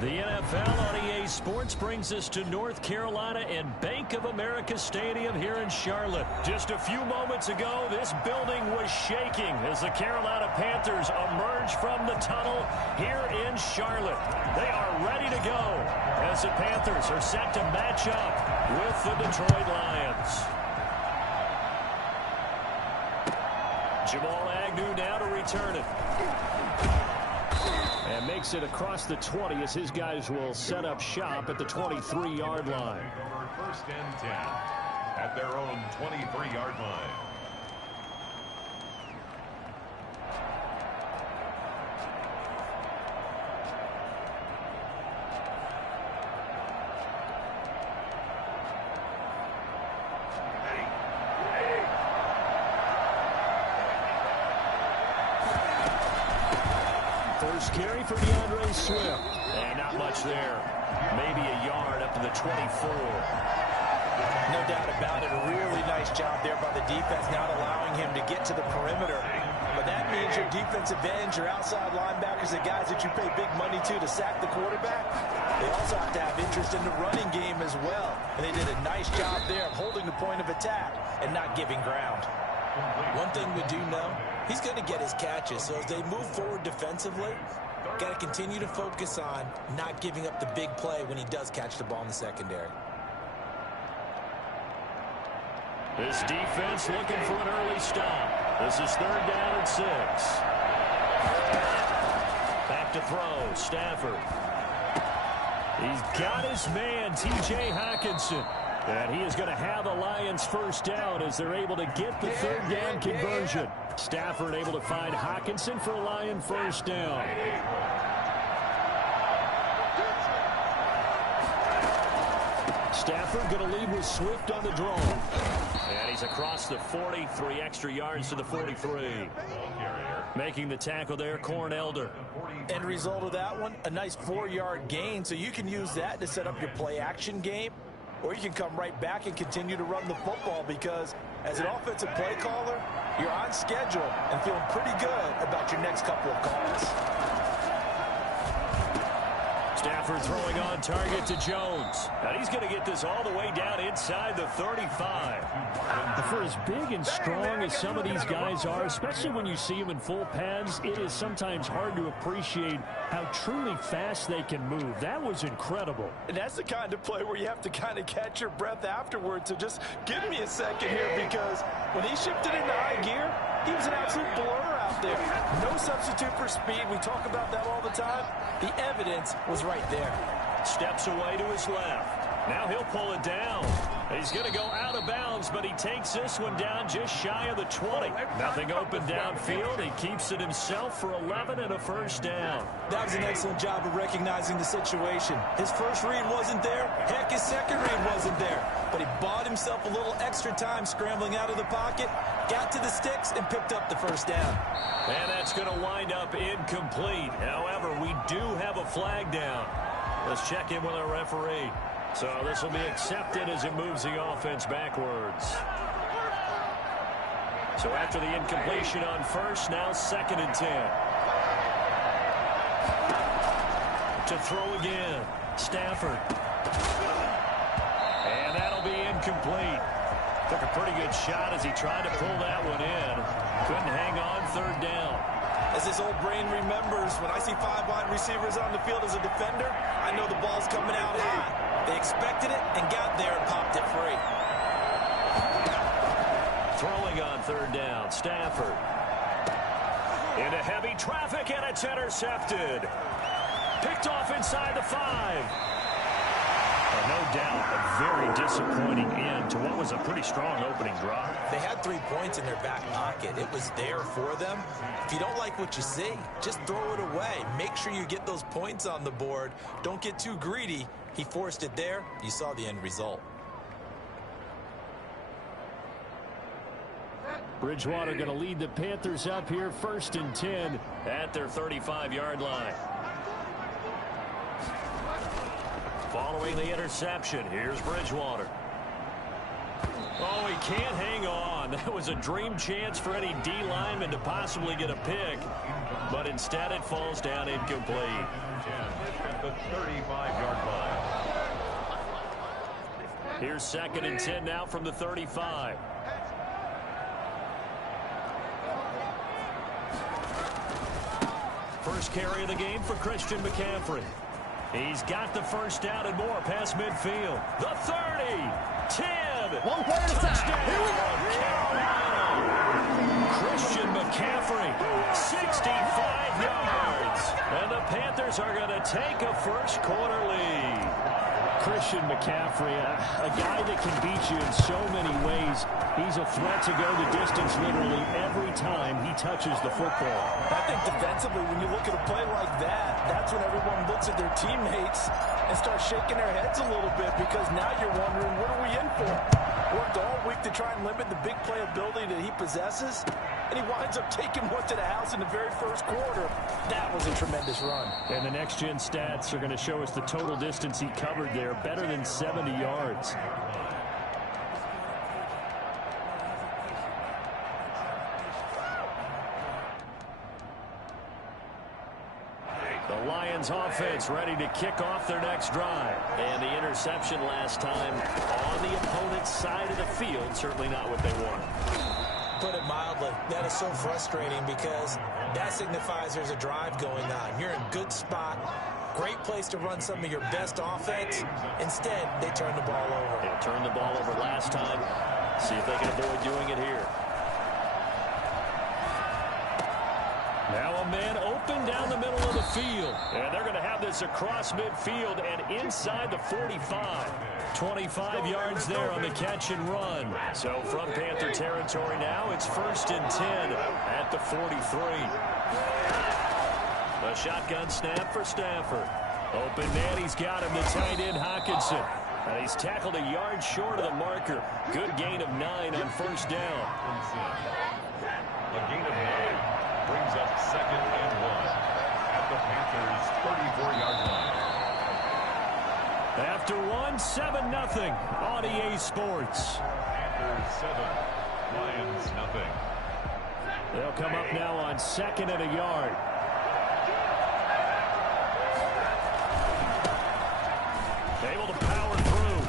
The NFL on EA Sports brings us to North Carolina and Bank of America Stadium here in Charlotte. Just a few moments ago, this building was shaking as the Carolina Panthers emerge from the tunnel here in Charlotte. They are ready to go as the Panthers are set to match up with the Detroit Lions. Jamal Agnew now to return it. And makes it across the 20 as his guys will set up shop at the 23-yard line. First and 10 at their own 23-yard line. First carry for DeAndre Swift. And not much there. Maybe a yard up to the 24. No doubt about it. A really nice job there by the defense, not allowing him to get to the perimeter. But that means your defensive ends, your outside linebackers, the guys that you pay big money to sack the quarterback, they also have to have interest in the running game as well. And they did a nice job there of holding the point of attack and not giving ground. One thing we do know, he's going to get his catches. So as they move forward defensively, got to continue to focus on not giving up the big play when he does catch the ball in the secondary. This defense looking for an early stop. This is 3rd down and 6. Back to throw, Stafford. He's got his man, T.J. Hockenson. And he is going to have a Lions first down as they're able to get the 3rd down conversion. Stafford able to find Hockenson for a Lion first down. Stafford going to lead with Swift on the draw. And he's across the 40, 3 extra yards to the 43. Making the tackle there, Corn Elder. End result of that one, a nice 4-yard gain. So you can use that to set up your play-action game. Or you can come right back and continue to run the football because as an offensive play caller, you're on schedule and feeling pretty good about your next couple of calls. Stafford throwing on target to Jones. And he's going to get this all the way down inside the 35. For as big and strong as some of these guys are, especially when you see them in full pads, it is sometimes hard to appreciate how truly fast they can move. That was incredible. And that's the kind of play where you have to kind of catch your breath afterwards. So just give me a second here because when he shifted into high gear, he was an absolute blur out there. No substitute for speed. We talk about that all the time. The evidence was right there. Steps away to his left. Now he'll pull it down. He's going to go out of bounds, but he takes this one down just shy of the 20. Nothing open downfield. He keeps it himself for 11 and a first down. That was an excellent job of recognizing the situation. His first read wasn't there. Heck, his second read wasn't there. But he bought himself a little extra time scrambling out of the pocket, got to the sticks, and picked up the first down. And that's going to wind up incomplete. However, we do have a flag down. Let's check in with our referee. So this will be accepted as it moves the offense backwards. So after the incompletion on first, now 2nd and 10. To throw again, Stafford. And that'll be incomplete. Took a pretty good shot as he tried to pull that one in. Couldn't hang on 3rd down. As this old brain remembers, when I see 5 wide receivers on the field as a defender, I know the ball's coming out high. They expected it and got there and popped it free. Throwing on 3rd down, Stafford. Into heavy traffic, and it's intercepted. Picked off inside the 5. No doubt a very disappointing end to what was a pretty strong opening drive. They had 3 points in their back pocket. It was there for them. If you don't like what you see, just throw it away. Make sure you get those points on the board. Don't get too greedy. He forced it there. You saw the end result. Bridgewater going to lead the Panthers up here 1st and 10 at their 35-yard line. Following the interception, here's Bridgewater. Oh, he can't hang on. That was a dream chance for any D lineman to possibly get a pick. But instead it falls down incomplete. At the 35-yard line. Here's 2nd and 10 now from the 35. First carry of the game for Christian McCaffrey. He's got the first down and more past midfield. The 30, 10. One play at a time. Here we go. Carolina. Christian McCaffrey, 65 yards. And the Panthers are going to take a first quarter lead. Christian McCaffrey, a guy that can beat you in so many ways. He's a threat to go the distance literally every time he touches the football. I think defensively, when you look at a play like that, that's when everyone looks at their teammates and starts shaking their heads a little bit, because now you're wondering, what are we in for? Worked all week to try and limit the big play ability that he possesses, and he winds up taking one to the house in the very first quarter. That was a tremendous run. And the next-gen stats are going to show us the total distance he covered there, better than 70 yards. The Lions offense ready to kick off their next drive. And the interception last time on the opponent's side of the field, certainly not what they want. Put it mildly, that is so frustrating, because that signifies there's a drive going on. You're in a good spot, great place to run some of your best offense. Instead, they turn the ball over. They turned the ball over last time. See if they can avoid doing it here. Now a man open down the middle of the field. And they're going to have this across midfield and inside the 45. 25 yards there on the catch and run. So from Panther territory now, it's 1st and 10 at the 43. A shotgun snap for Stafford. Open man, he's got him, the tight end Hockenson. And he's tackled a yard short of the marker. Good gain of 9 on first down. A gain of 9 brings up 2nd and 1 at the Panthers' 34-yard line. After 7-0 on EA Sports. Panthers 7, Lions nothing. They'll come up now on 2nd and a yard. Able to power through.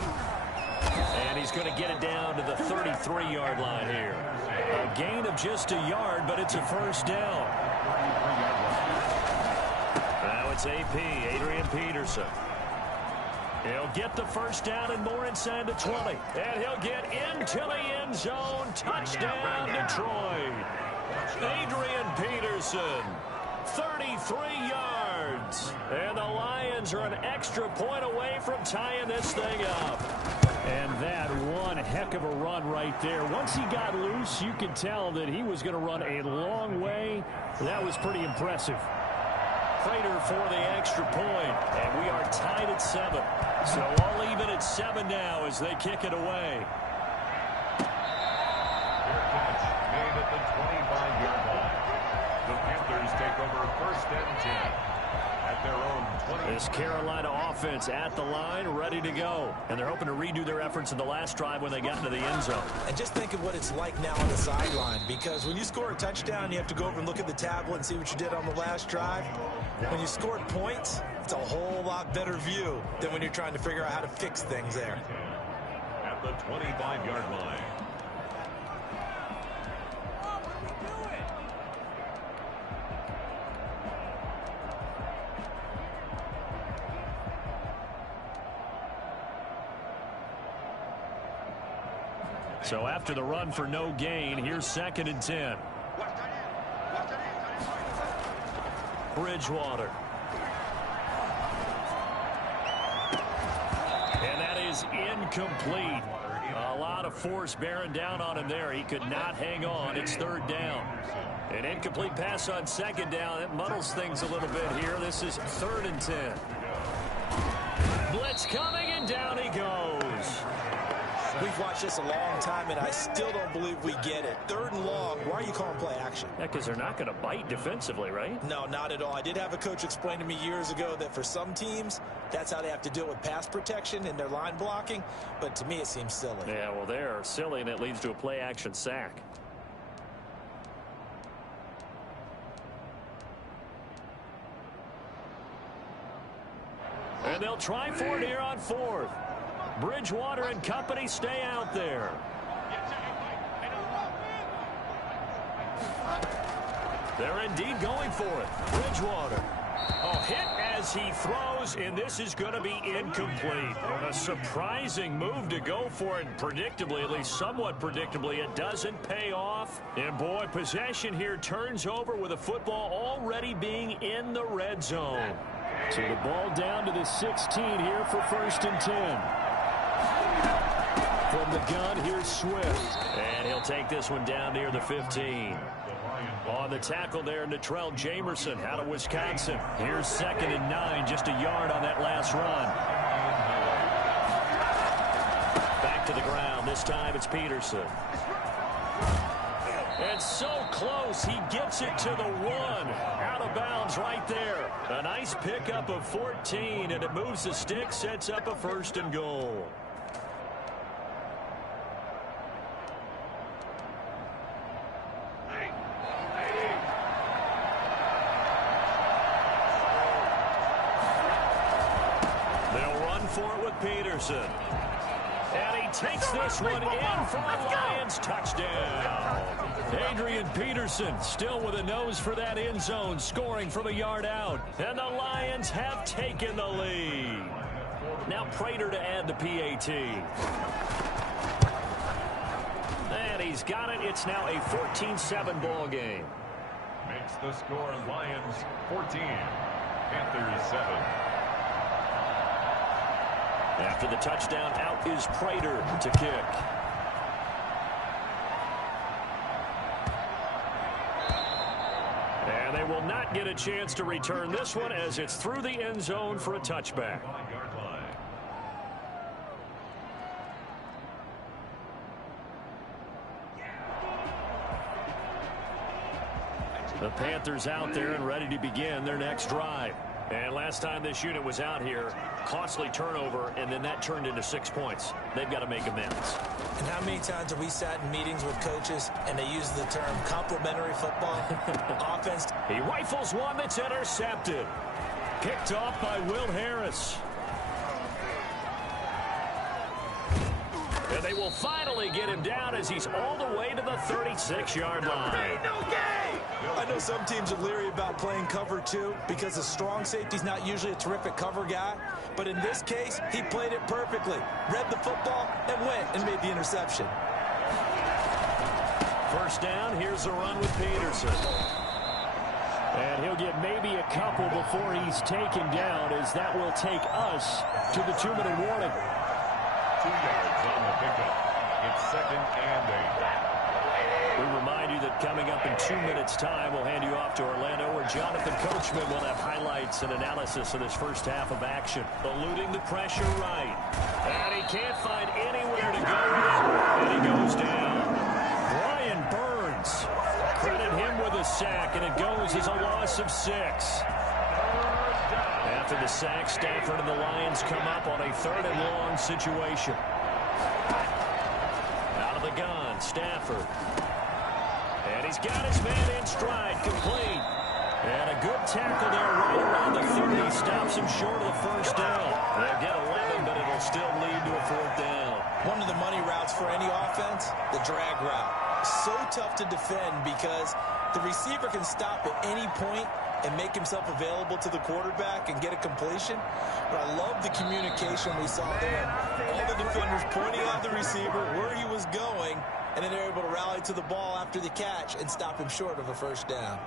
And he's going to get it down to the 33-yard line here. A gain of just a yard, but it's a first down. Now it's AP, Adrian Peterson. He'll get the first down and more inside the 20. And he'll get into the end zone. Touchdown, Detroit. Adrian Peterson, 33 yards. And the Lions are an extra point away from tying this thing up. And that one heck of a run right there. Once he got loose, you could tell that he was going to run a long way. That was pretty impressive. Prater for the extra point, and we are tied at 7. So all even at 7 now as they kick it away. Fair catch made at the 25-yard line. The Panthers take over 1st and 10 at their own 20. This Carolina offense at the line, ready to go. And they're hoping to redo their efforts in the last drive when they got into the end zone. And just think of what it's like now on the sideline, because when you score a touchdown, you have to go over and look at the tablet and see what you did on the last drive. When you scored points, it's a whole lot better view than when you're trying to figure out how to fix things there. At the 25-yard line. So after the run for no gain, here's 2nd and 10. Bridgewater. And that is incomplete. A lot of force bearing down on him there. He could not hang on. It's 3rd down. An incomplete pass on 2nd down. It muddles things a little bit here. This is 3rd and 10. Blitz coming, and down he goes. We've watched this a long time, and I still don't believe we get it. 3rd and long, why are you calling play action? Yeah, because they're not going to bite defensively, right? No, not at all. I did have a coach explain to me years ago that for some teams, that's how they have to deal with pass protection and their line blocking, but to me it seems silly. Yeah, well, they're silly, and it leads to a play action sack. And they'll try for it here on 4th. Bridgewater and company stay out there. They're indeed going for it. Bridgewater. Oh, hit as he throws, and this is going to be incomplete. A surprising move to go for it. Predictably, at least somewhat predictably, it doesn't pay off. And boy, possession here turns over with the football already being in the red zone. So the ball down to the 16 here for 1st and 10. From the gun, here's Swift. And he'll take this one down near the 15. On the tackle there, Natrell Jamerson out of Wisconsin. Here's 2nd and 9, just a yard on that last run. Back to the ground. This time it's Peterson. And so close, he gets it to the 1. Out of bounds right there. A nice pickup of 14, and it moves the stick, sets up a 1st and goal. They'll run for it with Peterson. And he takes this one in for a Lions touchdown. Adrian Peterson still with a nose for that end zone, scoring from a yard out. And the Lions have taken the lead. Now Prater to add the PAT. And he's got it. It's now a 14-7 ball game. Makes the score Lions 14, Panthers 7. After the touchdown, out is Prater to kick. And they will not get a chance to return this one as it's through the end zone for a touchback. The Panthers out there and ready to begin their next drive. And last time this unit was out here, costly turnover, and then that turned into 6 points. They've got to make amends. And how many times have we sat in meetings with coaches and they use the term complementary football? Offense. He rifles one that's intercepted. Picked off by Will Harris. And they will finally get him down as he's all the way to the 36-yard line. I know some teams are leery about playing cover 2 because the strong safety's not usually a terrific cover guy. But in this case, he played it perfectly. Read the football and went and made the interception. First down, here's the run with Peterson. And he'll get maybe a couple before he's taken down, as that will take us to the 2-minute warning. 2 yards on the pickup. It's 2nd and 8. We remind you that coming up in 2 minutes' time, we'll hand you off to Orlando, where Jonathan Coachman will have highlights and analysis of this first half of action. Eluding the pressure right. And he can't find anywhere to go with it. And he goes down. Brian Burns. Credit him with a sack, and it goes as a loss of 6. After the sack, Stafford and the Lions come up on a 3rd and long situation. Out of the gun, Stafford. And he's got his man in stride, complete. And a good tackle there right around the 30. Stops him short of the first down. They'll get 11, but it'll still lead to a 4th down. One of the money routes for any offense, the drag route. So tough to defend because the receiver can stop at any point and make himself available to the quarterback and get a completion. But I love the communication we saw there. All the defenders pointing out the receiver, where he was going, and then they're able to rally to the ball after the catch and stop him short of a first down.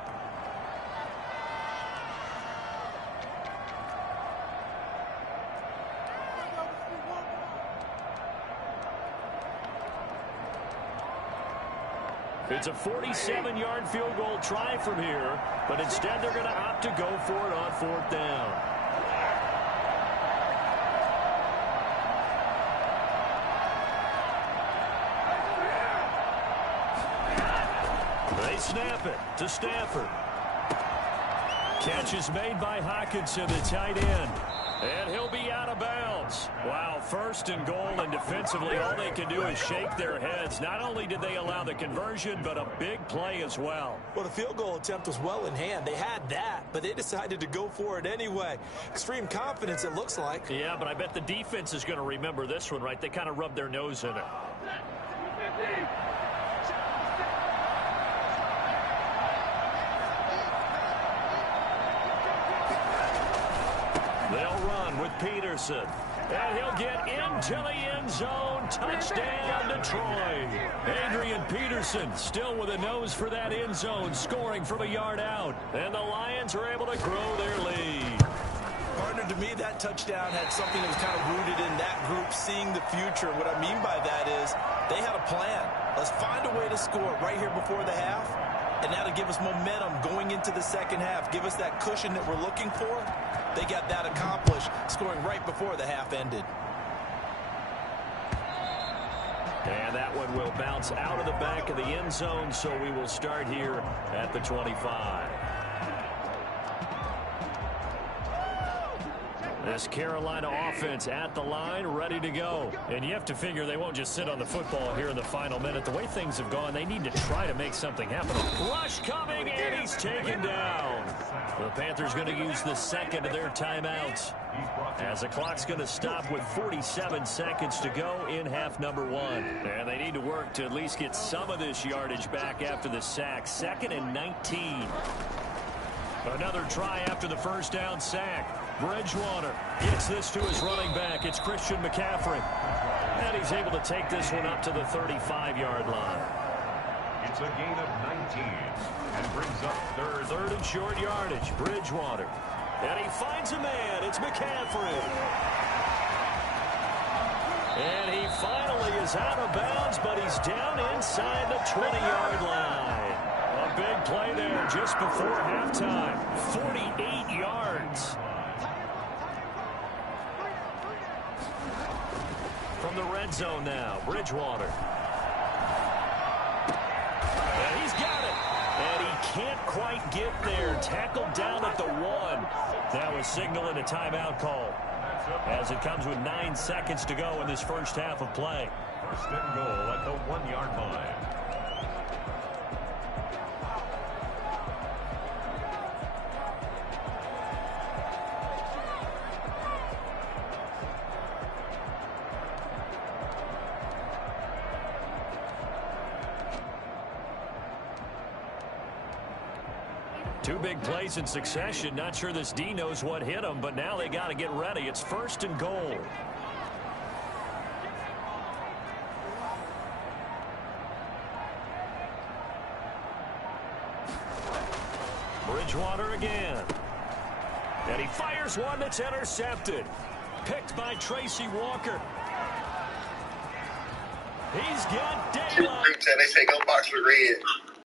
It's a 47-yard field goal try from here, but instead they're going to opt to go for it on 4th down. They snap it to Stafford. Catch is made by Hawkinson, the tight end. And he'll be out of bounds. Wow, first and goal, and defensively all they can do is shake their heads. Not only did they allow the conversion, but a big play as well. Well, the field goal attempt was well in hand. They had that, but they decided to go for it anyway. Extreme confidence, it looks like. Yeah, but I bet the defense is going to remember this one, right? They kind of rubbed their nose in it. They'll run with Peterson. And he'll get into the end zone. Touchdown, Detroit. Adrian Peterson still with a nose for that end zone, scoring from a yard out. And the Lions are able to grow their lead. Partner, to me, that touchdown had something that was kind of rooted in that group seeing the future. What I mean by that is they had a plan. Let's find a way to score right here before the half. And that'll give us momentum going into the second half. Give us that cushion that we're looking for. They got that accomplished, scoring right before the half ended. And that one will bounce out of the back of the end zone, so we will start here at the 25. This Carolina offense at the line, ready to go. And you have to figure they won't just sit on the football here in the final minute. The way things have gone, they need to try to make something happen. Rush coming, and he's taken down. The Panthers going to use the second of their timeouts, as the clock's going to stop with 47 seconds to go in half number one. And they need to work to at least get some of this yardage back after the sack. 2nd and 19. Another try after the first down sack. Bridgewater gets this to his running back. It's Christian McCaffrey. And he's able to take this one up to the 35-yard line. It's a gain of 19 and brings up Third and short yardage. Bridgewater. And he finds a man. It's McCaffrey. And he finally is out of bounds, but he's down inside the 20-yard line. A big play there just before halftime. 48 yards. From the red zone now, Bridgewater. And he's got it. And he can't quite get there. Tackled down at the 1. Now a signal and a timeout call, as it comes with 9 seconds to go in this first half of play. First and goal at the 1-yard line. Two big plays in succession. Not sure this D knows what hit him, but now they got to get ready. It's 1st and goal. Bridgewater again. And he fires one that's intercepted. Picked by Tracy Walker. He's got daylight. They say go box with red.